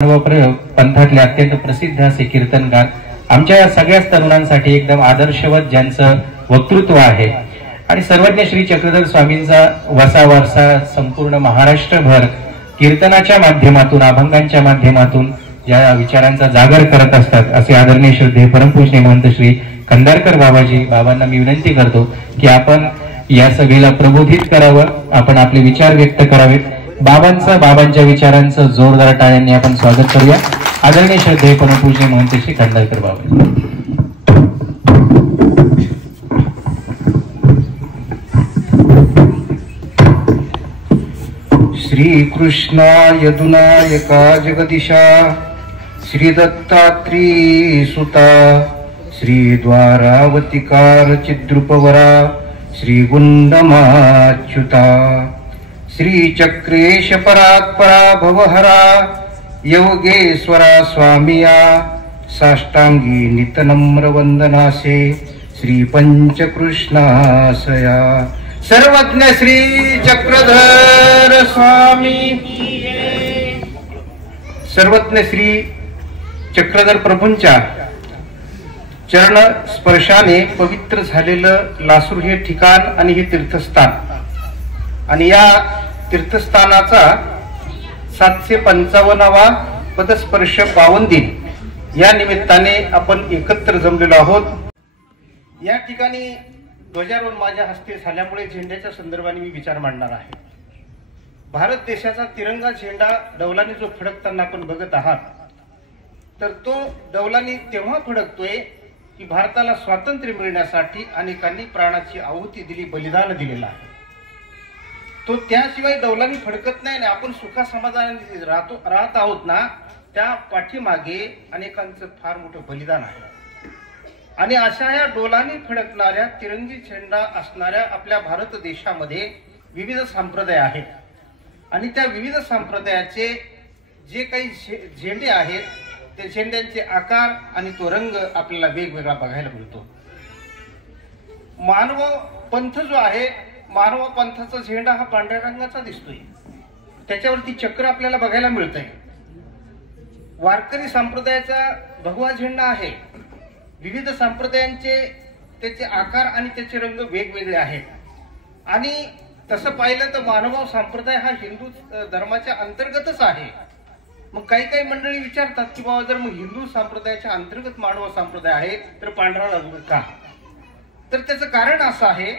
पंथातले अत्यंत प्रसिद्ध असे कीर्तनकार आमच्या सगळ्याच तरुणांसाठी एकदम आदर्शवत ज्यांचं वक्तृत्व आहे आणि सर्वज्ञ श्री चक्रधर स्वामींचा वसा वारसा संपूर्ण महाराष्ट्रभर कीर्तनाच्या माध्यमातून अभंगांच्या माध्यमातून या विचारांचा जागर करत असतात असे आदरणीय श्रद्धेय परमपूजनीय महंत श्री खंदारकर बाबांना मी विनंती करतो की आपण या सभेला प्रबोधित करावं, आपण आपले विचार व्यक्त करावेत। बाबांच्या विचारांचं जोरदार टाळ्यांनी आपण स्वागत करूया। आदरणीय श्रद्धेय परमपूजनीय महंत श्री खंदारकर बाबा। श्री कृष्णाय यदुनायका जगदीशा श्री दत्तात्री सुता श्री द्वारावतिकार चिद्रुपवरा श्री गुंडमाच्युता श्री चक्रेश परात्परा भवहरा योगेश्वरा स्वामिया साष्टांगी नितनम्र वंदनासे श्री पंचकृष्णासया सर्वज्ञ श्री चक्रधर स्वामी। सर्वज्ञ श्री चक्रधर प्रभूंच्या चरण स्पर्शाने पवित्र झालेलं लासूर हे ठिकाण आणि हे तीर्थस्थान आणि या तीर्थस्थानाचा 755वा पदस्पर्श पावन दिन या निमित्ताने आपण एकत्र जमलेलो आहोत। या ठिकाणी ध्वजारोहण माझ्या हस्ते झाल्यामुळे झेंड्याच्या संदर्भाने मी विचार मांडणार आहे। भारत देशाचा तिरंगा झेंडा डौलाने जो फडकताना आपण बघत आहात, तर तो डौलाने तेव्हा फडकतोय की भारताला स्वातंत्र्य मिळण्यासाठी अनेकांनी प्राणाची आहुती दिली, बलिदान दिलेलं आहे। तो त्याशिवाय डौलाने फडकत नाही। आपण सुखा समाधानाने राहत आहोत ना, त्या पाठीमागे अनेकांचं फार मोठं बलिदान आहे। आणि अशा या डोलाने फडकणाऱ्या तिरंगी झेंडा असणाऱ्या आपल्या भारत देशामध्ये विविध संप्रदाय आहेत आणि त्या विविध संप्रदायाचे जे काही झेंडे आहेत ते झेंड्यांचे आकार आणि तो रंग आपल्याला वेगवेगळा बघायला मिळतो। मानव पंथ जो आहे, मानव पंथाचा झेंडा हा पांढऱ्या रंगाचा दिसतोय, त्याच्यावरती चक्र आपल्याला बघायला मिळतंय। वारकरी संप्रदायाचा भगवा झेंडा आहे। विविध संप्रदायांचे त्याचे आकार आणि त्याचे रंग वेगवेगळे आहेत आणि तसं पाहिलं तर मानव संप्रदाय हा हिंदू धर्माच्या अंतर्गतच आहे। मग काही मंडळी विचारतात की बाबा जर मग हिंदू संप्रदायाच्या अंतर्गत मानव संप्रदाय आहे तर पांढरा रंग का? तर त्याचं कारण असं आहे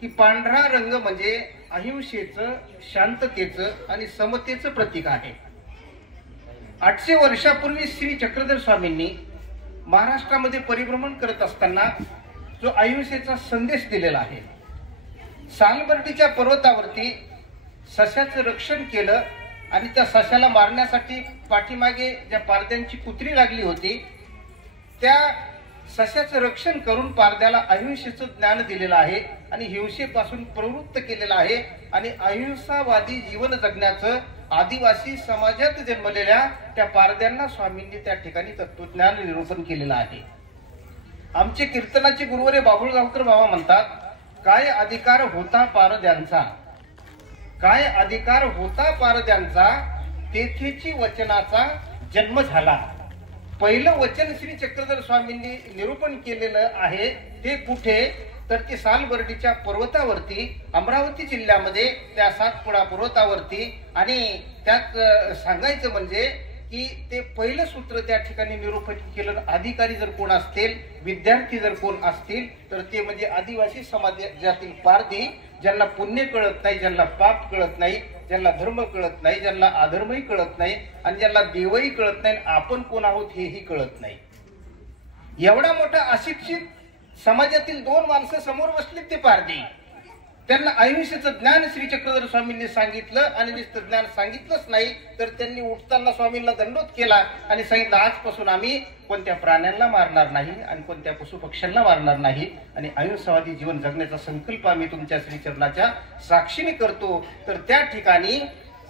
की पांढरा रंग म्हणजे अहिंसेचं, शांततेचं आणि समतेचं प्रतीक आहे। 800 वर्षापूर्वी श्री चक्रधर स्वामींनी महाराष्ट्रामध्ये परिभ्रमण करत असताना जो अहिंसेचा संदेश दिलेला आहे, सालबर्डीच्या पर्वतावरती सश्याचं रक्षण केलं आणि त्या सश्याला मारण्यासाठी पाठीमागे ज्या पारद्यांची कुत्री लागली होती त्या सश्याचं रक्षण करून पारद्याला अहिंसेचं ज्ञान दिलेलं आहे आणि हिंसेपासून प्रवृत्त केलेलं आहे आणि अहिंसावादी जीवन जगण्याचं आदिवासी समाजात जन्मलेल्या त्या पारद्यांना स्वामींनी त्या ठिकाणी तत्वज्ञान निरूपण केलेलं आहे। आमचे कीर्तनाचे गुरुवरे बाबुळगावकर बाबा म्हणतात, काय अधिकार होता पारद्यांचा, काय अधिकार होता पारद्यांचा, तेथेची वचनाचा जन्म झाला। पहिलं वचन श्री चक्रधर स्वामींनी निरूपण केलेलं आहे ते कुठे, तर ते सालबर्डीच्या पर्वतावरती अमरावती जिल्ह्यामध्ये त्या सातपुडा पर्वतावरती। आणि त्यात सांगायचं म्हणजे की ते पहिलं सूत्र त्या ठिकाणी निरूपण केलं। अधिकारी जर कोण असतील, विद्यार्थी जर कोण असतील तर ते म्हणजे आदिवासी समाजातील पारधी, ज्यांना पुण्य कळत नाही, ज्यांना पाप कळत नाही, ज्यांना धर्म कळत नाही, ज्यांना अधर्मही कळत नाही आणि ज्यांना देवही कळत नाही, आपण कोण आहोत हेही कळत नाही। एवढा मोठा अशिक्षित समाजातील दोन माणसं समोर बसले ते पारधी, त्यांना अहिंसेचं ज्ञान श्री चक्रधर स्वामींनी सांगितलं आणि नुसतं ज्ञान सांगितलंच नाही तर त्यांनी उठताना स्वामींना दंडोत केला आणि सांगितलं, आजपासून आम्ही कोणत्या प्राण्यांना मारणार नाही आणि कोणत्या पशुपक्ष्यांना मारणार नाही आणि अहिंसावादी जीवन जगण्याचा संकल्प आम्ही तुमच्या श्रीचरणाच्या साक्षीने करतो। तर त्या ठिकाणी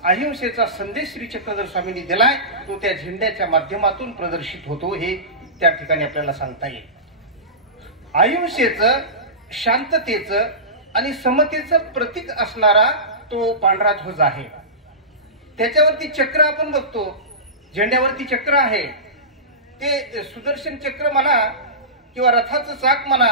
अहिंसेचा संदेश श्री चक्रधर स्वामींनी दिलाय, तो त्या झेंड्याच्या माध्यमातून प्रदर्शित होतो, हे त्या ठिकाणी आपल्याला सांगता येईल। अहिंसेचं, शांततेचं आणि समतेचं प्रतीक असणारा तो पांढरा ध्वज आहे। त्याच्यावरती चक्र आपण बघतो, झेंड्यावरती चक्र आहे, ते सुदर्शन चक्र म्हणा किंवा रथाचं चाक म्हणा,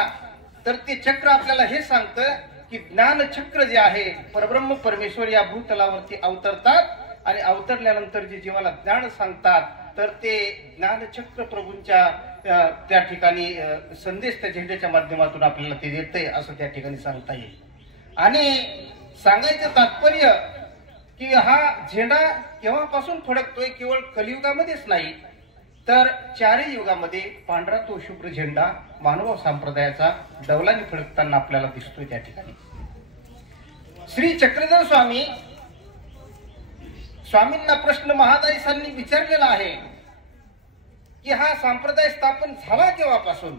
तर ते चक्र आपल्याला हे सांगतं की ज्ञान चक्र जे आहे, परब्रह्म परमेश्वर या भूतलावरती अवतरतात आणि अवतरल्यानंतर जे जीवाला ज्ञान सांगतात, तर ते ज्ञानचक्र प्रभूंच्या त्या ठिकाणी संदेश त्या झेंड्याच्या माध्यमातून आपल्याला ते देतंय असं त्या ठिकाणी सांगता येईल. आणि सांगायचं तात्पर्य की हा झेंडा केव्हापासून फडकतोय, केवळ कलियुगामध्येच नाही तर चारही युगामध्ये पांढरा तो शुभ्र झेंडा मानव संप्रदायाचा डौलाने फडकताना आपल्याला दिसतोय. त्या ठिकाणी श्री चक्रधर स्वामींना प्रश्न महादाईसांनी विचारलेला आहे की हा संप्रदाय स्थापन झाला केव्हापासून,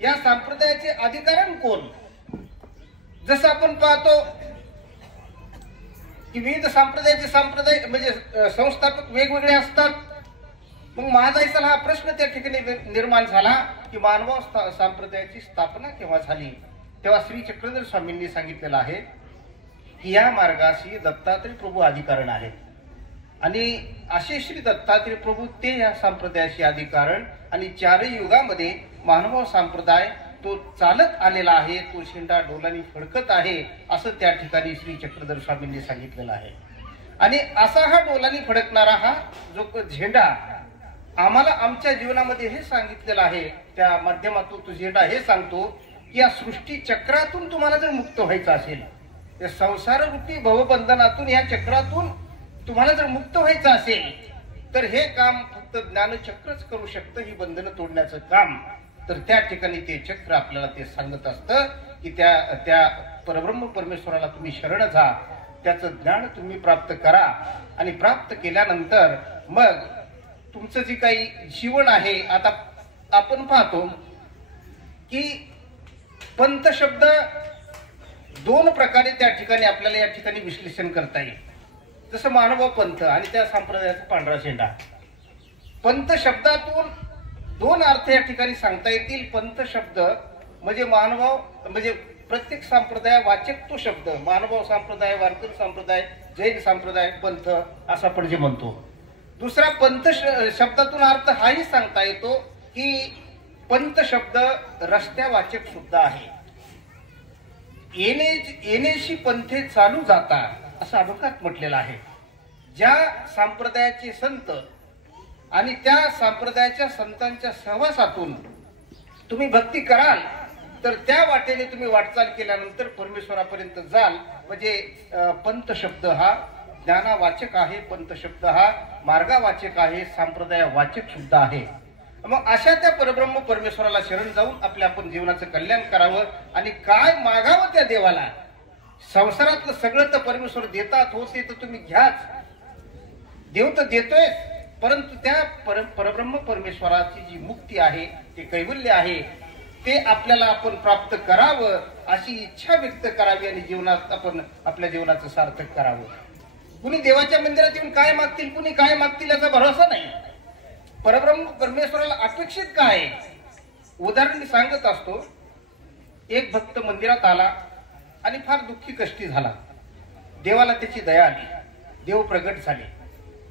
या संप्रदायाचे अधिकारण कोण. जसं आपण पाहतो की विविध संप्रदाय म्हणजे संस्थापक वेगवेगळे असतात. मग महादाईसाला हा प्रश्न त्या ठिकाणी निर्माण झाला की मानव संप्रदायाची स्थापना केव्हा झाली. तेव्हा श्री चक्रधर स्वामींनी सांगितलेलं आहे की या मार्गाशी दत्तात्रय प्रभू अधिकारण आहेत आणि असे श्री दत्तात्रय प्रभू ते या संप्रदायाशी अधिकारण आणि चारही युगामध्ये मानव संप्रदाय तो चालत आलेला आहे, तो झेंडा डोलानी फडकत आहे असं त्या ठिकाणी श्री चक्रधर स्वामींनी सांगितलेलं आहे. आणि असा हा डोलानी फडकणारा हा जो झेंडा आम्हाला आमच्या जीवनामध्ये हे सांगितलेलं आहे, त्या माध्यमातून तो झेंडा हे सांगतो की या सृष्टी चक्रातून तुम्हाला जर मुक्त व्हायचं असेल, या संसार रूपी भवबंधनातून या चक्रातून तुम्हाला जर मुक्त व्हायचं असेल, तर हे काम फक्त ज्ञानचक्रच करू शकतं, ही बंधनं तोडण्याचं काम. तर त्या ठिकाणी ते चक्र आपल्याला ते सांगत असतं की त्या परब्रह्म परमेश्वराला तुम्ही शरण जा, त्याचं ज्ञान तुम्ही प्राप्त करा आणि प्राप्त केल्यानंतर मग तुमचं जे काही जीवन आहे. आता आपण पाहतो की पंथ शब्द दोन प्रकारे त्या ठिकाणी आपल्याला या ठिकाणी विश्लेषण करता येईल. जसं मानव पंथ आणि त्या संप्रदायाचा पांढरा झेंडा. पंथ शब्दातून दोन अर्थ या ठिकाणी सांगता येतील. पंथ शब्द म्हणजे मानव म्हणजे प्रत्येक संप्रदाय वाचक तो शब्द, मानव संप्रदाय, वारकरी संप्रदाय, जैन संप्रदाय, पंथ असं आपण जे म्हणतो. दुसरा पंथ शब्दातून अर्थ हाही सांगता येतो की पंथ शब्द रस्त्यावाचक सुद्धा आहे. येणेशी पंथे चालू जाता असं अभंगात म्हटलेलं आहे. ज्या संप्रदायाचे संत आणि त्या संप्रदायाच्या संतांच्या सहवासातून तुम्ही भक्ती कराल तर त्या वाटेने तुम्ही वाटचाल केल्यानंतर परमेश्वरापर्यंत जाल. म्हणजे पंथ शब्द हा ज्ञानावाचक आहे, पंथ शब्द हा मार्गावाचक आहे, संप्रदाय वाचक सुद्धा आहे. मग अशा त्या परब्रह्म परमेश्वराला शरण जाऊन आपल्या आपण जीवनाचं कल्याण करावं आणि काय मागावं त्या देवाला. संसारातलं सगळं तर परमेश्वर देतात, होते तर तुम्ही घ्याच, देव तर देतोय, परंतु त्या परब्रह्म परमेश्वराची जी मुक्ती आहे, ते कैवल्य आहे, ते आपल्याला आपण प्राप्त करावं अशी इच्छा व्यक्त करावी आणि जीवनात आपण आपल्या जीवनाचं सार्थक करावं. कुणी देवाच्या मंदिरात येऊन काय मागतील, कुणी काय मागतील याचा भरोसा नाही. परब्रह्म परमेश्वराला अपेक्षित काय. उदाहरण मी सांगत असतो. एक भक्त मंदिरात आला आणि फार दुःखी कष्टी झाला. देवाला त्याची दया आली, देव प्रगट झाले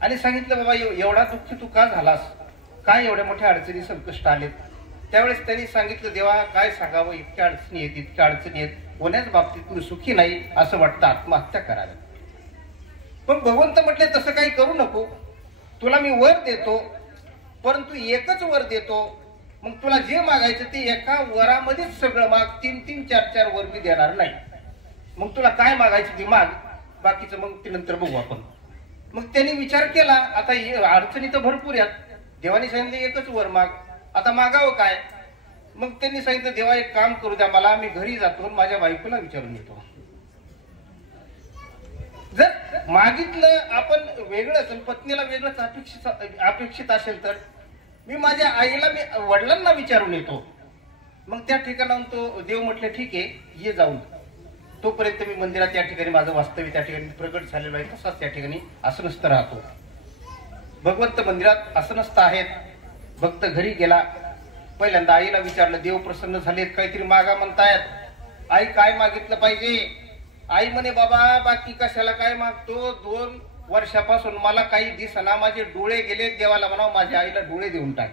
आणि सांगितलं, बाबा एवढा दुःखी तू का झालास, काय एवढ्या मोठ्या अडचणी संकष्ट आलेत. त्यावेळेस त्यांनी सांगितलं, देवा काय सांगावं, इतक्या अडचणी आहेत, इतक्या अडचणी आहेत, कोण्याच बाबतीत मी सुखी नाही, असं वाटतं आत्महत्या करावी. पण भगवंत म्हटले तसं काही करू नको, तुला मी वर देतो, परंतु एकच वर देतो, मग तुला जे मागायचं ते एका वरामध्येच सगळं माग, 3-3, 4-4 वर मी देणार नाही. मग तुला काय मागायचं ते माग, बाकीचं मग ते नंतर बघू आपण. मग त्यांनी विचार केला, आता अडचणी तर भरपूर आहेत, देवाने सांगितलं एकच वर माग, आता मागावं काय. मग त्यांनी सांगितलं, देवा एक काम करू द्या मला, मी घरी जातो माझ्या बायकोला विचारून येतो. जर मागितलं आपण वेगळंच, पत्नीला वेगळंच अपेक्षित असेल तर मी माझ्या आईला, मी वडिलांना विचारून येतो. मग त्या ठिकाणाहून तो देव म्हटलं, ठीक आहे ये जाऊन, तोपर्यंत मी मंदिरात या ठिकाणी माझं वास्तव्य त्या ठिकाणी प्रगट झालेलं आहे, तसाच त्या ठिकाणी आसनस्थ राहतो. भगवंत मंदिरात आसनस्थ आहेत. भक्त घरी गेला, पहिल्यांदा आईला विचारलं, देव प्रसन्न झालेत, काहीतरी मागा म्हणतायत, आई काय मागितलं पाहिजे. आई म्हणे, बाबा बाकी कशाला काय मागतो, 2 वर्षापासून मला काही दिसना, माझे डोळे गेले, देवाला म्हणावं माझ्या आईला डोळे देऊन टाक.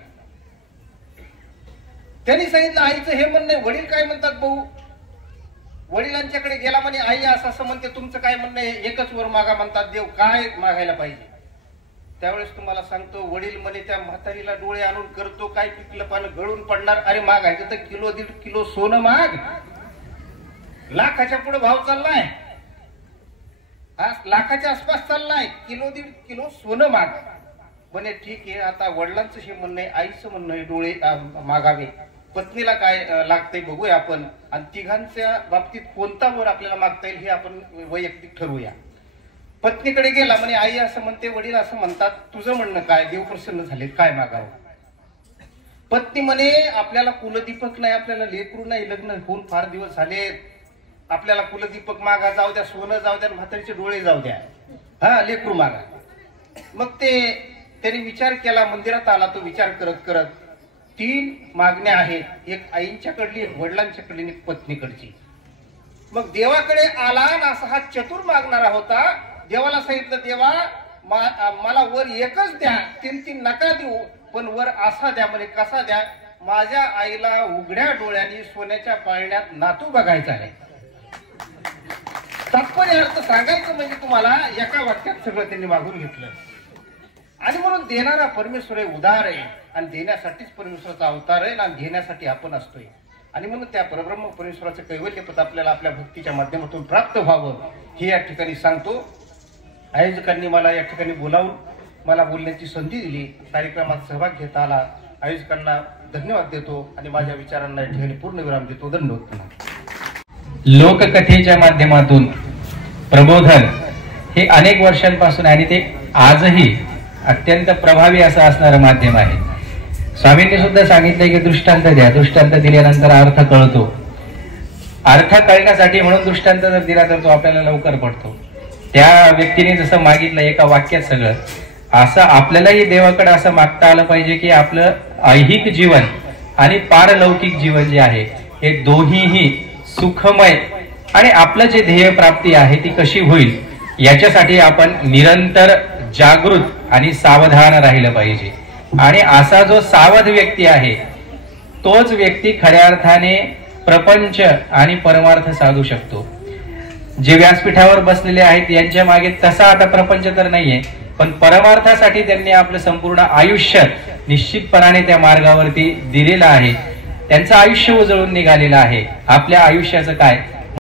त्यांनी सांगितलं आईचं हे म्हणणं आहे. वडील काय म्हणतात भाऊ? वडिलांच्याकडे गेला म्हणे आई असं असं म्हणते, तुमचं काय म्हणणं आहे? एकच वर मागा म्हणतात, देव काय मागायला पाहिजे? त्यावेळेस तुम्हाला सांगतो, वडील म्हणे त्या म्हातारीला डोळे आणून करतो काय, पिकलं पानं गळून पडणार. अरे मागायचं तर किलो 1.5 किलो सोनं माग. लाखाच्या पुढे भाव चाललाय, लाखाच्या आसपास चाललाय. किलो 1.5 किलो सोनं माग. म्हणे ठीक आहे, आता वडिलांचं हे म्हणणं आहे, आईचं म्हणणं आहे डोळे मागावे. पत्नीला काय लागतंय बघूया आपण, आणि तिघांच्या बाबतीत कोणता वर आपल्याला मागता येईल हे आपण वैयक्तिक ठरवूया. पत्नीकडे गेला म्हणे आई असं म्हणते, वडील असं म्हणतात, तुझं म्हणणं काय? देव प्रसन्न झाले, काय मागावं? पत्नी म्हणे आपल्याला कुलदीपक नाही, आपल्याला लेकरू नाही, लग्न होऊन फार दिवस झाले, आपल्याला कुलदीपक मागा जाऊ द्या, सोनं जाऊ द्या, म्हातारीचे डोळे जाऊ द्या, हा लेकरू मागा. मग त्यांनी विचार केला, मंदिरात आला तो विचार करत करत. 3 मागण्या आहेत, एक आईंच्याकडली, एक वडिलांच्याकडली, एक पत्नीकडची. मग देवाकडे आला ना, असा हा चतुर मागणारा होता. देवाला सांगितलं, देवा मला वर एकच द्या, 3 नका देऊ, पण वर असा द्या. म्हणजे कसा द्या? माझ्या आईला उघड्या डोळ्यांनी सोन्याच्या पाळण्यात नातू बघायचा आहे. तात्पर्य अर्थ सांगायचं म्हणजे तुम्हाला एका वाक्यात सगळं त्यांनी मागून घेतलं. आणि म्हणून देणारा परमेश्वर उदार आहे, आणि देण्यासाठीच परमेश्वराचा अवतार आहे, आणि घेण्यासाठी आपण असतोय. आणि म्हणून त्या परब्रह्म परमेश्वराचं कैवल्यपद आपल्याला आपल्या भक्तीच्या माध्यमातून प्राप्त व्हावं हे या ठिकाणी सांगतो. आयोजकांनी मला या ठिकाणी बोलावून मला बोलण्याची संधी दिली, कार्यक्रमात सहभाग घेता आला. आयोजकांना धन्यवाद देतो आणि माझ्या विचारांना या ठिकाणी पूर्ण विराम देतो. धन्यवाद. लोककथेच्या माध्यमातून प्रबोधन हे अनेक वर्षांपासून आणि ते आजही अत्यंत प्रभावी असं असणारं माध्यम आहे. स्वामींनी सुद्धा सांगितलंय की दृष्टांत द्या, दृष्टांत दिल्यानंतर अर्थ कळतो. अर्थ कळण्यासाठी म्हणून दृष्टांत जर दिला तर तो आपल्याला लवकर पडतो. त्या व्यक्तीने जसं मागितलं एका वाक्यात सगळं, असं आपल्यालाही देवाकडे असं मागता आलं पाहिजे की आपलं ऐहिक जीवन आणि पारलौकिक जीवन जे आहे हे दोन्हीही सुखमय, आणि आपलं जे ध्येय प्राप्ती आहे ती कशी होईल याच्यासाठी आपण निरंतर जागृत आणि सावधान राहिलं पाहिजे. आणि असा जो सावध व्यक्ती आहे तोच व्यक्ती खऱ्या अर्थाने प्रपंच आणि परमार्थ साधू शकतो. जे व्यासपीठावर बसलेले आहेत यांच्या मागे तसा आता प्रपंच तर नाहीये, पण परमार्थासाठी त्यांनी आपलं संपूर्ण आयुष्य निश्चितपणाने त्या मार्गावरती दिलेलं आहे. त्यांचं आयुष्य उजळून निघालेलं आहे. आपल्या आयुष्याचं काय